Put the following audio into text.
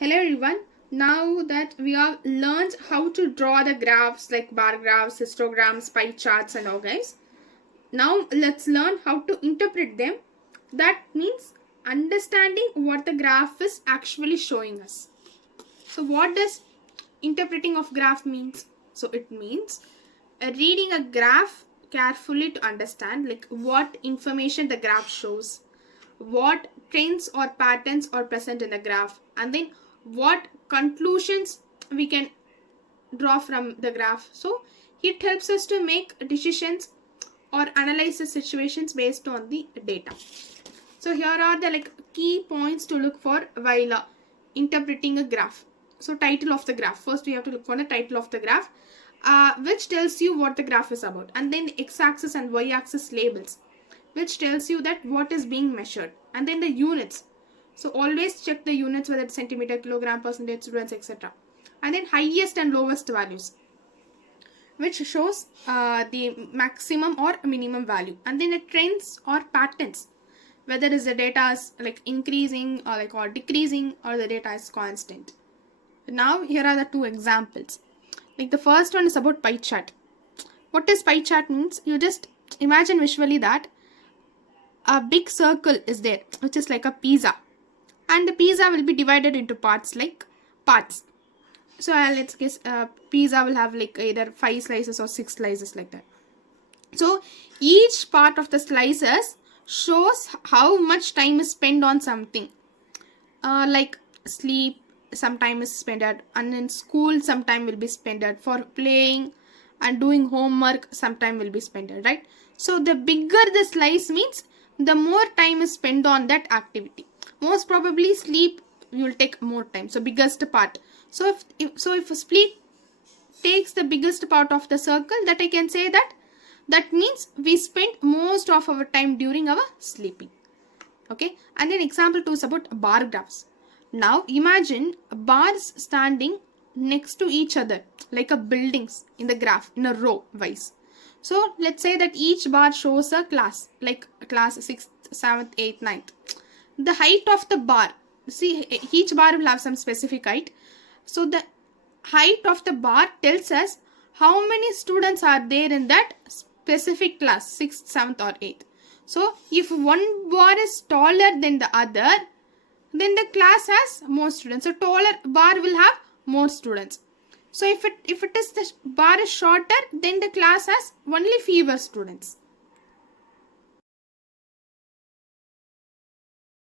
Hello everyone. Now that we have learned how to draw the graphs like bar graphs, histograms, pie charts and all guys. Now let's learn how to interpret them. That means understanding what the graph is actually showing us. So what does interpreting of graph means? So it means reading a graph carefully to understand like what information the graph shows, what trends or patterns are present in the graph, and then what conclusions we can draw from the graph. So it helps us to make decisions or analyze the situations based on the data. So here are the key points to look for while interpreting a graph. So title of the graph. First we have to look for the title of the graph, which tells you what the graph is about, and then x-axis and y-axis labels, which tells you that what is being measured, and then the units. So always check the units, whether it's centimeter, kilogram, percentage, students, etc. And then highest and lowest values, which shows the maximum or minimum value, and then the trends or patterns, whether is the data is increasing or decreasing, or the data is constant. Now here are the two examples. The first one is about pie chart. What is pie chart means? You just imagine visually that a big circle is there, which is like a pizza, and the pizza will be divided into parts. So let's guess pizza will have either 5 slices or 6 slices like that. So each part of the slices shows how much time is spent on something, like sleep some time is spent at, and in school some time will be spent at, for playing and doing homework some time will be spent at, right? So the bigger the slice means the more time is spent on that activity. Most probably sleep will take more time, so biggest part. So if a split takes the biggest part of the circle, that I can say that means we spent most of our time during our sleeping. Okay, and then example 2 is about bar graphs. Now imagine bars standing next to each other like a buildings in the graph in a row wise. So let's say that each bar shows a class, like class 6th, 7th, 8th, 9th. The height of the bar, see each bar will have some specific height. So the height of the bar tells us how many students are there in that specific class, 6th, 7th or 8th. So if one bar is taller than the other, then the class has more students. So taller bar will have more students. So if it is the bar is shorter, then the class has only fewer students.